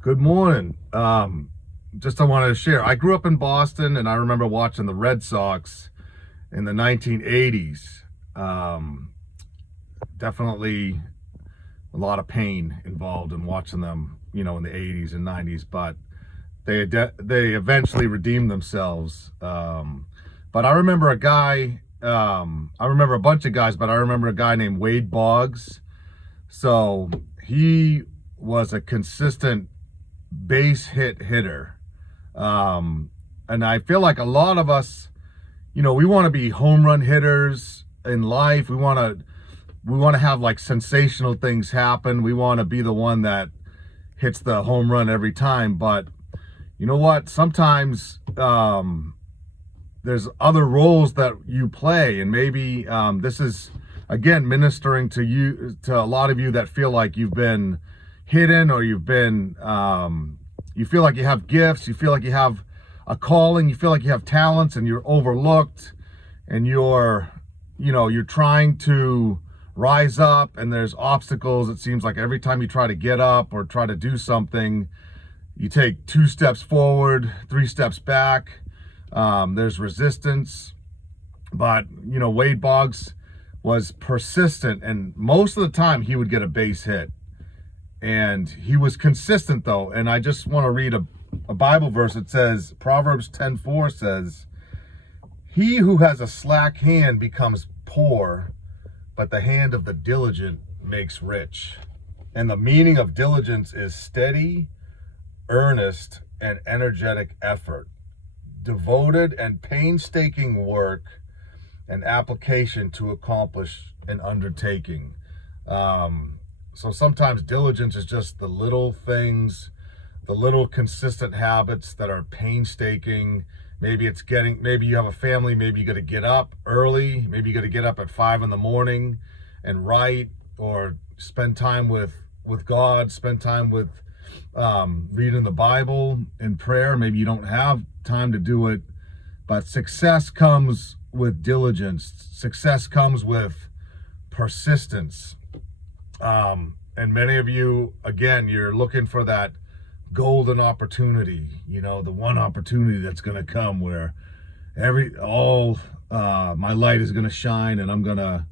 Good morning. Just I wanted to share. I grew up in Boston, and I remember watching the Red Sox in the 1980s. Um, Definitely a lot of pain involved in watching them, in the 80s and 90s. But they eventually redeemed themselves. But I remember a guy. I remember a bunch of guys, but I remember a guy named Wade Boggs. So he was a consistent base hit hitter. And I feel like a lot of us, we want to be home run hitters in life. We want to have like sensational things happen. We want to be the one that hits the home run every time. But you know what? Sometimes there's other roles that you play, and maybe this is again ministering to you, to a lot of you that feel like you've been hidden, or you feel like you have gifts, you feel like you have a calling, you feel like you have talents, and you're overlooked, and you're trying to rise up, and there's obstacles. It seems like every time you try to get up or try to do something, you take 2 steps forward, 3 steps back. There's resistance. But Wade Boggs was persistent, and most of the time he would get a base hit, and he was consistent though. And I just want to read a Bible verse. It says, Proverbs 10:4 says, he who has a slack hand becomes poor, but the hand of the diligent makes rich. And the meaning of diligence is steady, earnest, and energetic effort, devoted and painstaking work and application to accomplish an undertaking. So sometimes diligence is just the little things, the little consistent habits that are painstaking. Maybe you have a family, maybe you got to get up early, maybe you got to get up at 5 a.m. and write, or spend time with God, spend time with reading the Bible and prayer. Maybe you don't have time to do it, but success comes with diligence. Success comes with persistence. And many of you, again, you're looking for that golden opportunity, the one opportunity that's going to come where my light is going to shine, and I'm going to,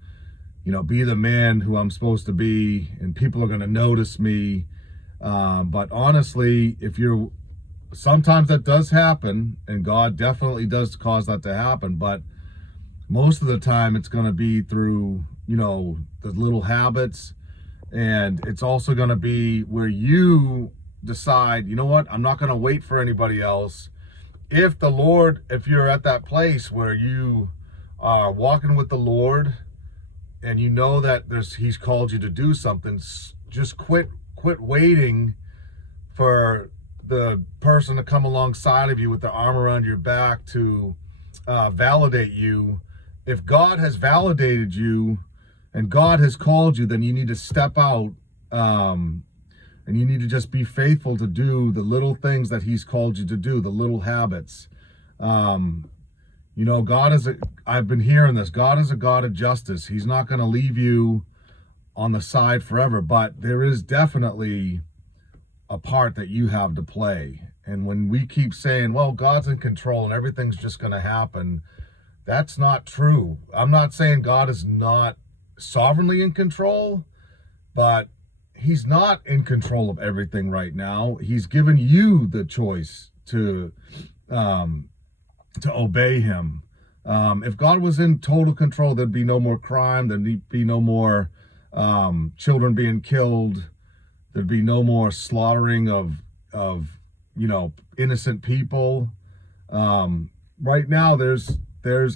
be the man who I'm supposed to be, and people are going to notice me. But honestly, sometimes that does happen, and God definitely does cause that to happen. But most of the time it's going to be through, the little habits. And it's also going to be where you decide, you know what, I'm not going to wait for anybody else. If you're at that place where you are walking with the Lord, and you know that he's called you to do something, just quit waiting for the person to come alongside of you with their arm around your back to validate you. If God has validated you and God has called you, then you need to step out, and you need to just be faithful to do the little things that he's called you to do, the little habits. I've been hearing this, God is a God of justice. He's not going to leave you on the side forever, but there is definitely a part that you have to play. And when we keep saying, well, God's in control and everything's just going to happen, that's not true. I'm not saying God is not sovereignly in control, but he's not in control of everything right now. He's given you the choice to obey him. If God was in total control, there'd be no more crime. There'd be no more children being killed. There'd be no more slaughtering of innocent people. Right now, there's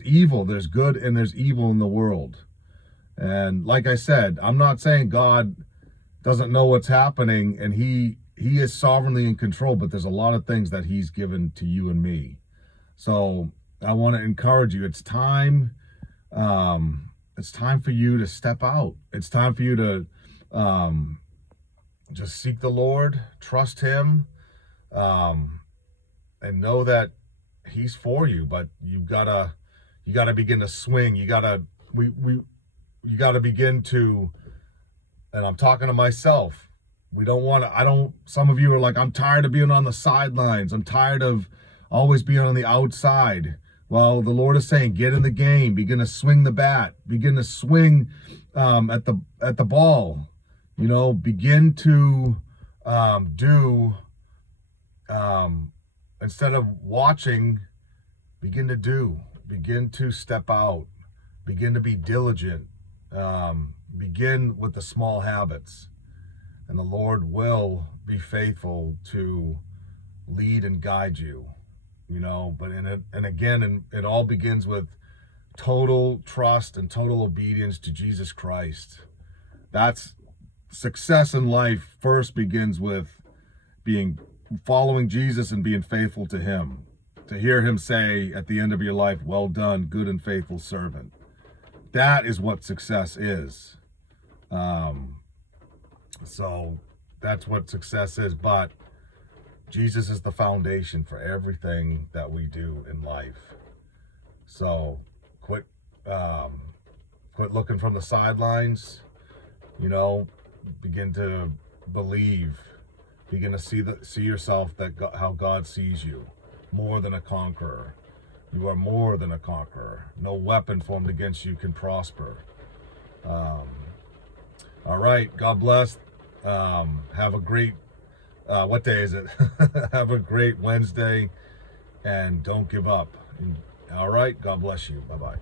evil, there's good, and there's evil in the world. And like I said, I'm not saying God doesn't know what's happening, and he is sovereignly in control, but there's a lot of things that he's given to you and me. So I want to encourage you. It's time. It's time for you to step out. It's time for you to just seek the Lord, trust him, and know that he's for you. But you gotta begin to swing. You gotta begin to, and I'm talking to myself, We don't want to, some of you are like, I'm tired of being on the sidelines. I'm tired of always being on the outside. Well, the Lord is saying, get in the game, begin to swing the bat, begin to swing at the ball, begin to do, instead of watching, begin to step out, begin to be diligent, begin with the small habits. And the Lord will be faithful to lead and guide you, but it all begins with total trust and total obedience to Jesus Christ. That's success in life. First begins with following Jesus and being faithful to him. To hear him say at the end of your life, well done, good and faithful servant. That is what success is. So that's what success is, but Jesus is the foundation for everything that we do in life. So quit looking from the sidelines, begin to believe, begin to see yourself how God sees you, more than a conqueror. You are more than a conqueror. No weapon formed against you can prosper. All right, God bless. Have a great, what day is it? Have a great Wednesday, and don't give up. All right, God bless you. Bye-bye.